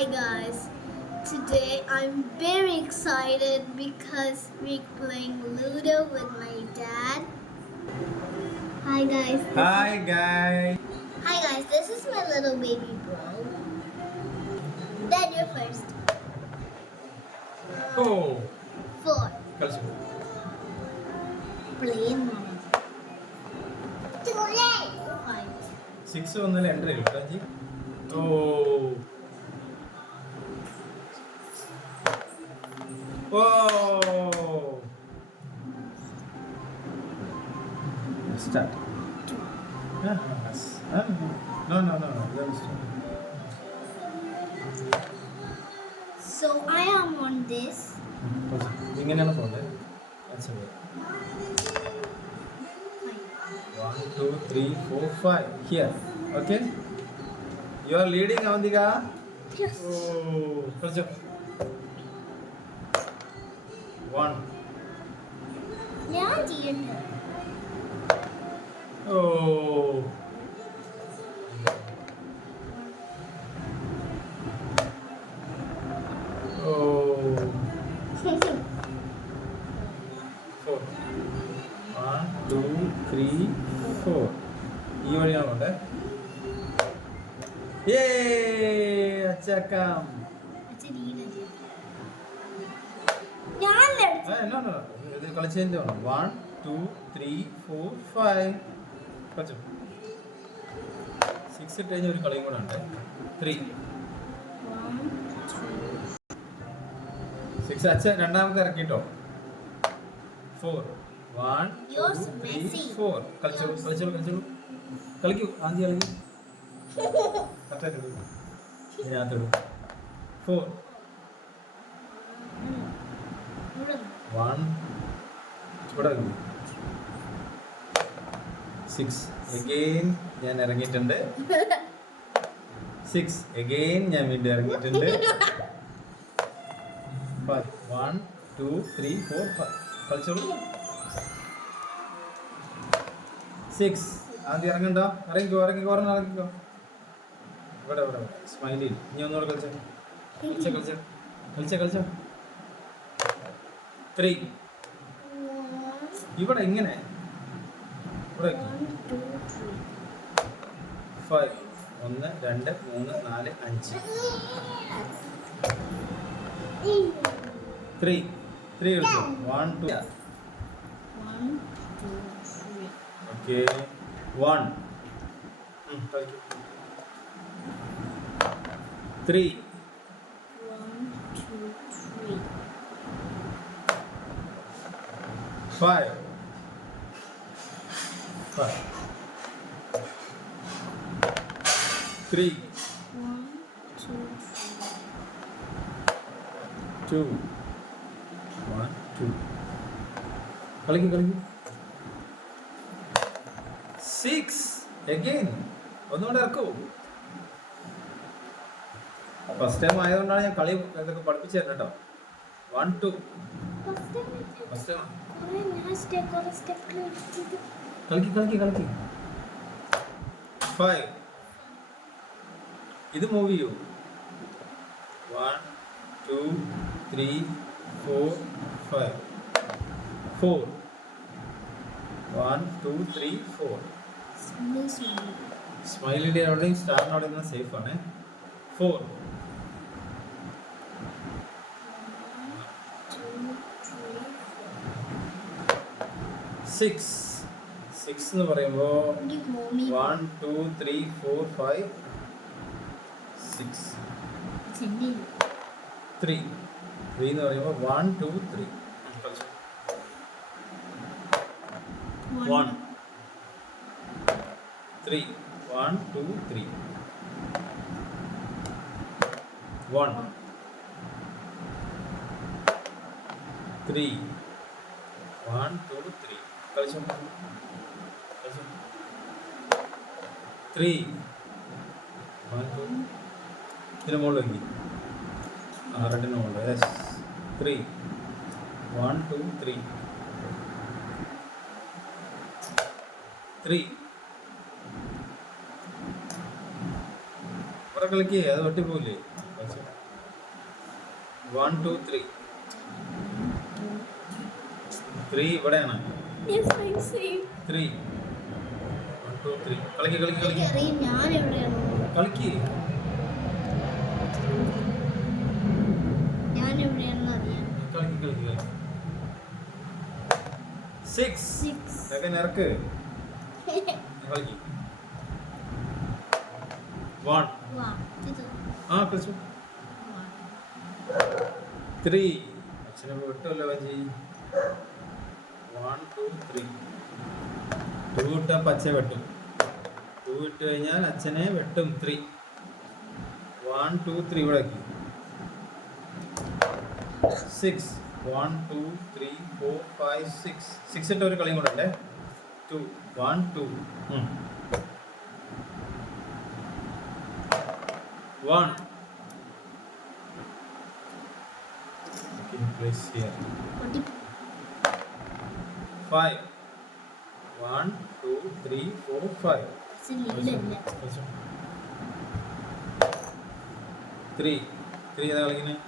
Hi guys, today I'm very excited because we're playing Ludo with my dad. Hi guys. Hi guys. Hi guys, this is my little baby bro. Dad, you're first. Oh. 4. Kalsu. Playing mama. 5. 6 ഒന്നല്ല entry ഇല്ല G. Oh. Oh. Start. Yes. No. That is true. So I am on this. ഇങ്ങനെയാണ് പോണ്ടേ. That's it. 1, 2, 3, 4, 5. Here. Okay. You are leading, Avantika. Yes. Oh. Kalsu. 1. ഞാൻ ചെയ്യട്ടെ. Oh. Oh. 4. 1, 2, 3, 4. ഈ വഴിയാണ് പോണ്ടേ. അച്ചക്കാം. No. ഇത് കളിച്ചതിന്റെ 1, 2, 3, 4, 5. കളിച്ചു. 6 ഇട്ട് കഴിഞ്ഞ ഒരു കളിയും കൂടെ ഉണ്ട്. 3. 6 അച്ഛ രണ്ടാമത്തെ ഇറക്കിട്ടോ. 4. 1, 2, 3, 4. കളിച്ചോളൂ. കളിക്കൂ. ആദ്യം കളിക്കൂ. ഇതിനകത്തോളൂ. 4. 1. ഇവിടെ 6. Again ഞാൻ ഇറങ്ങിയിട്ടുണ്ട്. 6. Again ഞാൻ വീണ്ടും ഇറങ്ങിയിട്ടുണ്ട്. 5. 1, 2, 3, 4, 5. കളിച്ചോളൂ. 6. ആദ്യം ഇറങ്ങണ്ടോ? ഇറങ്ങിക്കോ. ഇവിടെ സ്മൈലി. ഇനി ഒന്നുകൂടെ കളിച്ചോ. 3. ഇവിടെ ഇങ്ങനെ. 5. 1, 2, 3, 4, 5. 3 കളിച്ചോ. 1, 2. 1, 2, 3. ഓക്കെ. 1. കളിക്കൂ. 3. 1, 2, 3. 5. 3. 1, 2, 2. 1, 2. കളിക്കൂ. 6. Again. ഒന്നുകൂടെ ഇറക്കൂ. ഫസ്റ്റ് ടൈം ആയതുകൊണ്ടാണ് ഞാൻ കളി ഇതൊക്കെ പഠിപ്പിച്ചു തരുന്നത് കേട്ടോ. 1, 2. First time. കളിക്ക്. 5. ഇത് മൂവ് ചെയ്യൂ. 1, 2, 3, 4, 5. 4. 1, 2, 3, 4. സ്മൈലിൻ്റെ അവിടെയും സ്റ്റാറിനവിടെ നിന്ന് സേഫ് ആണ്. 4. 6 എന്ന് പറയുമ്പോൾ 1, 2, 3, 4, 5, 6. 3 എന്ന് പറയുമ്പോൾ 1, 2, 3. 1, 3. 1, 2, 3. 1, 3. 1, 2, 3. കളിച്ചോ. 3. 1, 2. ഇതിന് മുകളിൽ വെക്കി. റെഡിന് മുകളിൽ. യെസ്. 3. 1, 2, 3. 3. ഇവിടെ കളിക്കേ, അത് വെട്ടിപ്പോയില്ലേ. 1 2 3 3 ഇവിടെയാണ്. Yes, I see. 3 1 2 3 കളിക്ക് കളിക്ക് കളിക്ക് എനിക്കറിയാം ഞാൻ എവിടെയാണ്. കളിക്ക്. ഞാൻ എവിടെയാണെന്ന് അറിയാം. കളിക്ക് കളിക്ക് കളിക്ക്. 6 സെക്കൻഡ് ഇറക്ക്. കളിക്ക്. 1 ആ കളിച്ചു. 3 അച്ഛനെ വിട്ടല്ലോ വഞ്ചി. 1 2 3 2 ഇട്ട പച്ച വെട്ടും. 2 ഇട്ട് കഴിഞ്ഞാൽ അച്ഛനെ വെട്ടും. 3 1 2 3 ഇവിടെ ആക്കി. 6 1 2 3 4 5 6 6 ഇട്ട ഒരു കളിയും കൂടെ ഉണ്ടേ. 2 1 2 1 place here. 5 1 2 3 4 5 3 ഏതാ കളിക്കുന്നത്?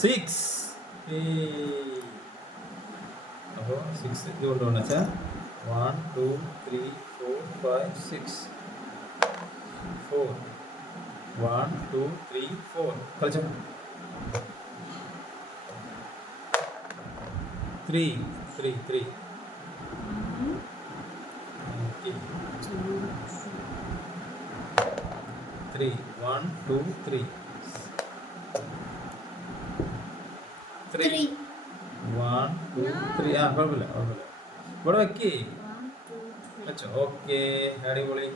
6 അപ്പോൾ 6 ഇത് കൊണ്ടുപോകണം വെച്ചാൽ 1 2 3 4 5 6 4 1 2 3 4 കളിച്ചോ. 3 3 3 3 1 2 3 3 1 2 3 ആ കുഴപ്പമില്ല കുഴപ്പമില്ല. ഇവിടെ വെക്കേ വെച്ചോ. ഓക്കെ അടിപൊളി.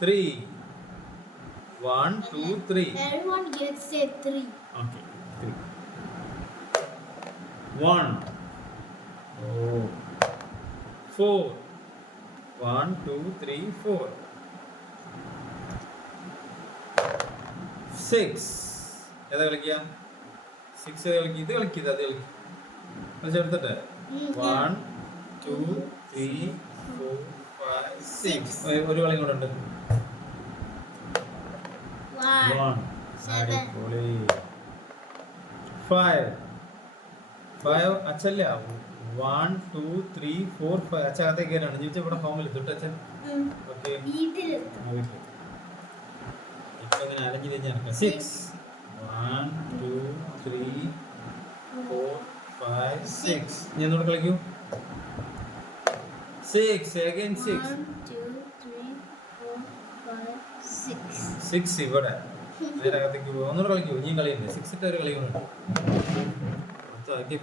3 1 2 3 Everyone gets a 3. Okay 3 1 oh 4 1 2 3 4 6 ഏതാ കളിക്കുക? 6 കളിക്കുക. ഇത് കളിക്കുക. അത് കളിക്കുക. കളിച്ചെടുത്തിട്ട് 1 2 3 4 5 6 ഒരു കളി കൂടെ ഉണ്ട്. 1 7 5 അച്ഛല്ല. 1 2 3 4 5 അച്ഛൻ അകത്തേക്ക് കയറാണ്. ജീവിച്ച ഇവിടെ ഹോമിൽ തൊട്ട് അച്ഛൻ. ഓക്കെ ഇപ്പൊ അങ്ങനെ അരഞ്ഞു കഴിഞ്ഞാൽ 6 1 2 3 4 5 6 നീ എന്നോട് കളിക്കൂ. 6 again 6 1 2 3 4 5 6 6 ഇവിടെ നേരെ അകത്തേക്ക് പോകും. ഒന്നുകൂടെ കളിക്കൂ. ഇനിയും കളിയുണ്ട്. 6 ഇട്ട ഒരു കളി കൂടെ ഉണ്ട്.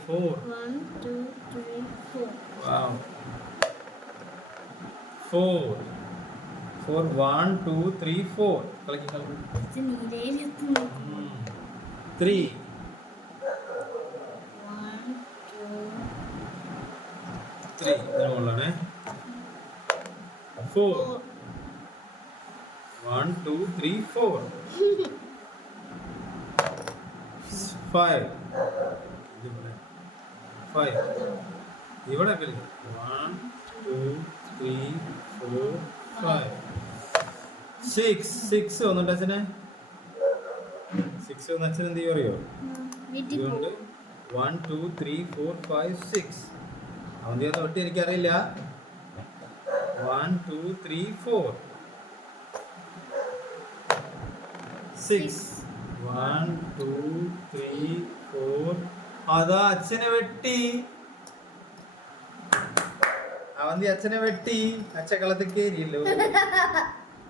4 1 2 3 4 wow 4 1 2 3 4 കളിക്ക് കളിക്കൂ. 3 3 ഇതിന് മുകളിലാണ്. 4 1 2 3 4 5 5 ഇവിടെ 1 2 3 4 5 6 വന്നിട്ട് അച്ഛനെ 6 വന്ന അച്ഛൻ എന്ത് ചെയ്യും അറിയോ? ഇതുകൊണ്ട് 1 2 3 4 5 6 അവൻ്റെ തൊട്ട് എനിക്കറിയില്ല. 1 2 3 4 6 1 2 3 4 അതാ അച്ഛനെ വെട്ടി. അവന്തി അച്ഛനെ വെട്ടി. അച്ഛൻ കളത്തിൽ കയറിയല്ലോ.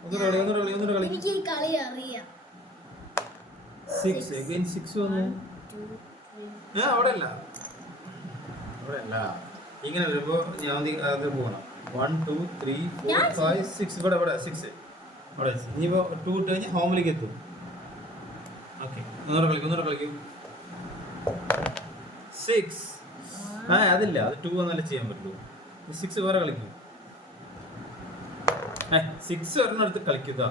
ഒന്നുകൂടെ കളി. എനിക്ക് ഈ കളി അറിയാം. 6 again 6 വന്നു. അവിടെ അല്ല ഇങ്ങനെ വരുമ്പോ ഞാൻ അത് പോകണം. 1 2 3 4 5 6 ഇവിടെ 6 അവിടെ ഇനിയിപ്പോ 2 ഇട്ട് കഴിഞ്ഞാൽ ഹോമിലേക്ക് എത്തും. ഓക്കെ ഒന്നുകൂടെ കളിക്കൂ. 6 അതില്ല. അത് 2 വന്നാലേ ചെയ്യാൻ പറ്റുള്ളൂ. 6 വേറെ കളിക്കും. 6 ഒരെണ്ണടുത്ത് കളിക്കുക.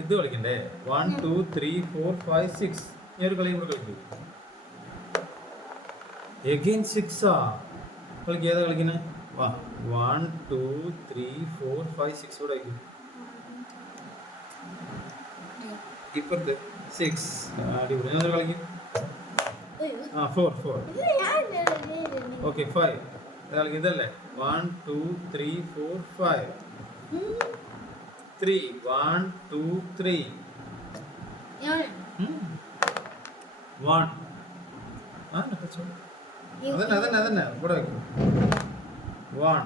ഇത് കളിക്കണ്ടേ? 1 2 3 4 5 6 ഈ ഒരു കളിയും കൂടെ കളിക്കൂ. എഗെയിൻ 6 കളിക്കുക. ഏതാ കളിക്കുന്നത്? 1 2 3 4 5 6 ഇവിടെ വയ്ക്കും. ഇപ്പുറത്ത് 6 അടിപൊളി. ഞാൻ കളിക്കും. ആ 4 ഓക്കെ 5 കളിക്കും. ഇതല്ലേ 1 2 3 4 5 3 1 2 3 1 അതന്നെ ഇവിടെ വയ്ക്കും. 1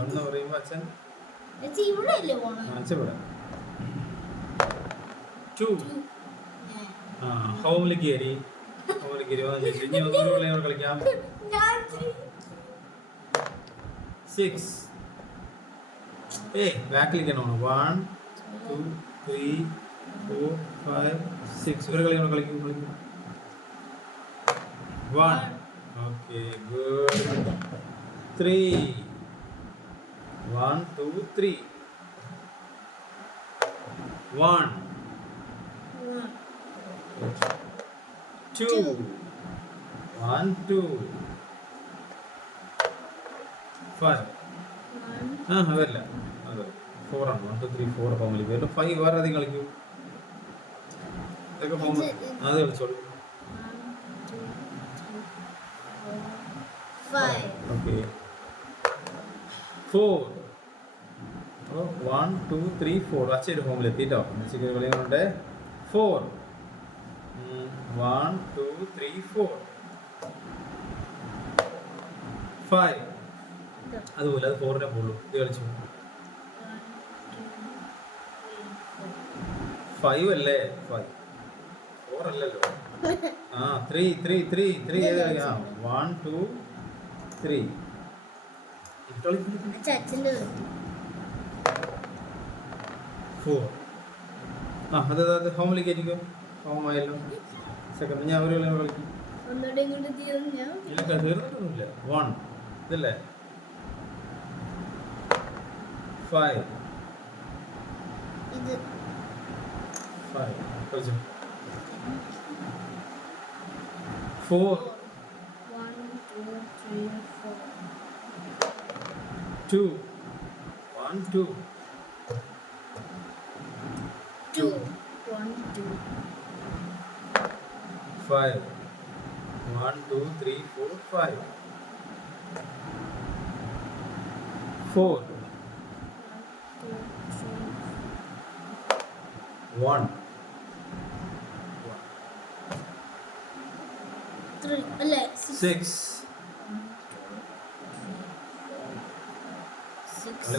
എന്ന് പറയുമ്പോൾ അച്ഛൻ അച്ഛൻ ഇവിടെ 2 ഹോമിൽ കയറി ഇനി ഒന്നൂടെ കളിയോട് കളിക്കാം. 6 ബാക്കിലേക്കാണ് 1 2 3 4 5 6 ഒരു കളിയോട് കളിക്കും 1 ഓക്കെ ഗുഡ് 3 1 2 3 1 2 1 2 5 അതല്ല അതെ 4 ആണ് 1 2 3 4 ഹോമിൽ കയറി 5 വേറെ അധികം കളിക്കൂ. ഇതൊക്കെ ഹോം അത് കളിച്ചോളൂ. ഓക്കെ 4 1 2 3 4 അച്ഛൻ്റെ ഹോമിലെത്തിട്ടോ. അച്ഛക്ക് കളികളുണ്ട് 4 1 2 3 4 5 അതുപോലെ അത് 4നെ പോളൂ. ഇത് കളിച്ചു 5 അല്ലേ 5 4 അല്ലല്ലോ. 3 3 3 3 ഏത് കളിക്കാം 1 2 3 4 അത് ഹോമിലേക്ക് ആയിരിക്കും. ഹോമായല്ലോ. സെക്കൻഡ് ഞാൻ ഒരു കളിക്കും. തീർന്നിട്ടൊന്നുമില്ല 1 ഇതല്ലേ 5 കളിച്ചു 4 2 1 2 2 5 1 2 3 4 5 4 1 6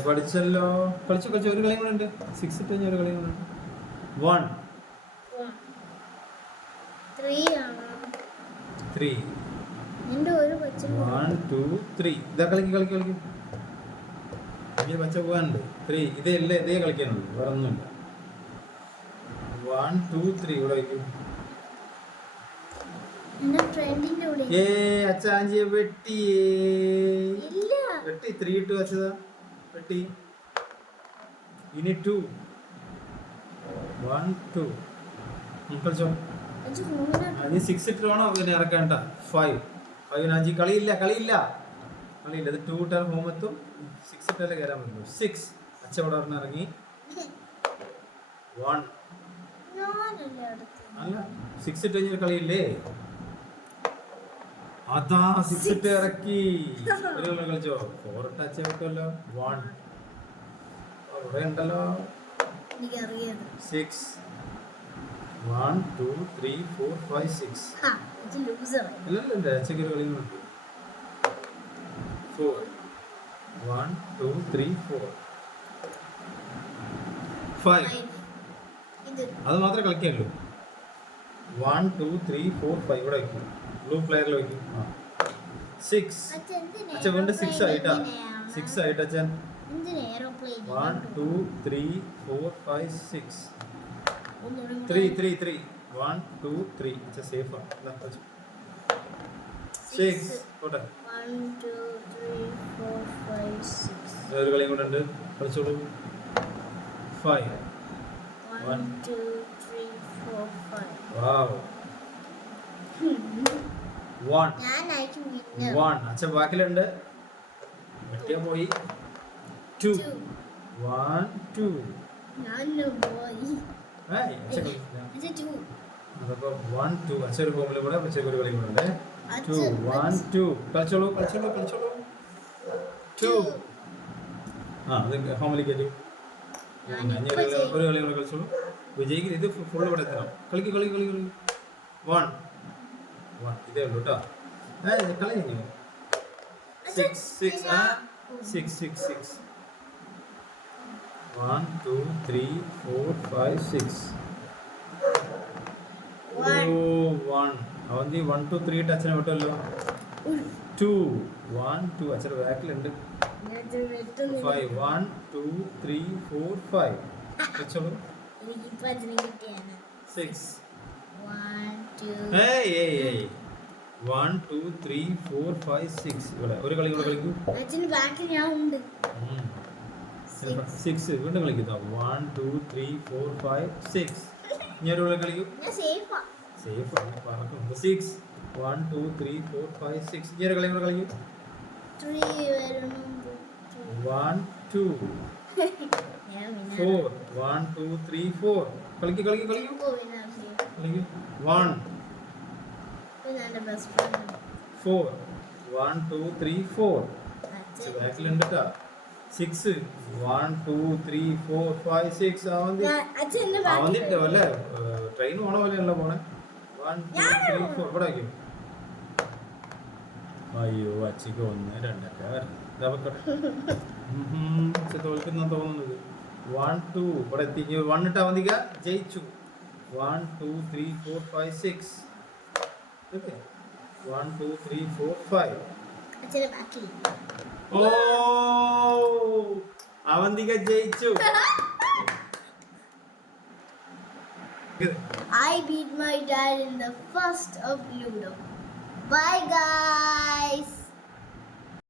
പഠിച്ചല്ലോ. കളിച്ചു ഒരു കളിയും കൂടെ ഉണ്ട്. 6 ഇട്ട് ഒരു കളിയും കൂടെ ഉണ്ട്. 1 3 1 2 3 ഇതാ കളിക്കും ഇനി പച്ച പോകാനുണ്ട്. 3 ഇതേ കളിക്കാനുള്ളൂ, വേറെ ഒന്നുമില്ല. 1 2 3 ഇവിടെ വയ്ക്കും. അച്ചാഞ്ചിയെ വെട്ടിയേ വെട്ടി 3 ഇട്ട് വെച്ചതാ വെട്ടി. ഇനി 2 1 2 കളിച്ചോ. അത് 6 ഇട്ട് വേണോ പിന്നെ ഇറക്കാണ്ട. 5 അഞ്ച് കളിയില്ല. ഇത് 2 ഇട്ടാൽ ഹോം എത്തും. 6 ഇട്ടല്ലേ കയറാൻ പറ്റുള്ളൂ. 6 അച്ചവിടെ ഇറങ്ങി 1 അല്ല 6 ഇട്ട് കഴിഞ്ഞാൽ കളിയില്ലേ. അതാ 6 ഇട്ട് ഇറക്കി ഒരു കളിച്ചോ. 4 ഇട്ട് അച്ഛ കിട്ടുമല്ലോ. 1 അവിടെ ഉണ്ടല്ലോ 6 1 2 3 4 5 6 ഇല്ലല്ല അച്ഛക്ക് ഒരു കളിയുണ്ട്. 4 1 2 3 4 5 അത് മാത്രമേ കളിക്കാനുള്ളൂ. 1 2 3 4 5 ഇവിടെ വയ്ക്കും. ബ്ലൂ പ്ലെയറിൽ വയ്ക്കും. 6 അച്ഛൻ വീണ്ടും 6 ആയിട്ടാ. 6 ആയിട്ട് അച്ഛൻ 1 2 3 4 5 6 3 3 3 1 2 3 അച്ഛൻ സേഫ് ആണ്. 6 പോട്ടെ. 1 2 3 4 5 6 ഒരു കളിയും കൂടെ ഉണ്ട്, കളിച്ചോളൂ. 5 1 2 3 4 5 വാവ് 1 ഞാൻ ആയിരിക്കും വിന്നർ. 1 അച്ഛൻ ബാക്കിലുണ്ട്. വെട്ടിയാ പോയി 2 2. 1 2 None boy. ഏയ് അച്ഛൻ കളിക്കില്ല It's a 2. അതപ്പോ 1 2 അച്ഛൻ ഒരു ഫോമിൽ കൂടെ അച്ഛൻ ഒരു കളി കൂടെ ഉണ്ട് 2 അച്ഛൻ 1 2 കളിച്ചോളൂ 2 ആ അത് ഹോമിലേക്ക് കയറ്റി ഒരു കളി കൂടെ കളിച്ചോളൂ വിജയിക്ക് ഇത് ഫുള്ള് ഇവിടെ എത്തണം കളിക്ക് 1 ഇതേ ഉള്ളൂ കേട്ടോ കളി കഴിഞ്ഞു 6 6 1 2 3 4 5 6 1 അവന്തി 1 2 3 ഇട്ട് അച്ഛനെ വിട്ടല്ലോ 2 1 2 അച്ഛൻ ബാക്കിലുണ്ട് 5 1 2 3 4 5 വെച്ചോളൂ 6 ഏയ് 1 2 3 4 5 6 ഇവിടെ ഒരു കളി കൂടെ കളിക്കൂ അച്ഛന് ബാക്കിൽ ഞാൻ ഉണ്ട് 6 വീണ്ടും കളിക്കുന്നു 1 2 3 4 5 6 ഇനി ഒരു കളി കളിക്കൂ ഞാൻ സേഫാ സേഫ് ആണ് പറക്കുന്നു 6 1 2 3 4 5 6 ഇനി ഒരു കളി കൂടെ കളിക്കൂ 3 വരുന്നുണ്ട് 1 2 4 1 2 3 4 കളിക്കൂ കളിക്കൂ 1 എന്റെ ബെസ്റ്റ് ഫ്രണ്ട് 4 1 2 3 4 ബാക്കിലുണ്ട് കേട്ടോ 6 1 2 3 4 5 6 അവന്നിട്ടോ അല്ലേ ട്രെയിൻ പോണ പോലെയല്ല പോണേ 1 2 3 4 ഇവിടെ വയ്ക്കും അയ്യോ അച്ചിക്ക് 1 2 ഒക്കെ തോൽക്കുന്ന തോന്നുന്നത് 1 2 ഇവിടെ എത്തിക്ക് 1 ഇട്ട് അവന്തിക്ക ജയിച്ചു 1 2 3 4 5 6 Okay. 1 2 3 4 5 അച്ഛന്റെ ബാക്കിൽ ഓ അവന്തിക ജയിച്ചു I beat my dad in the first of Ludo. Bye guys.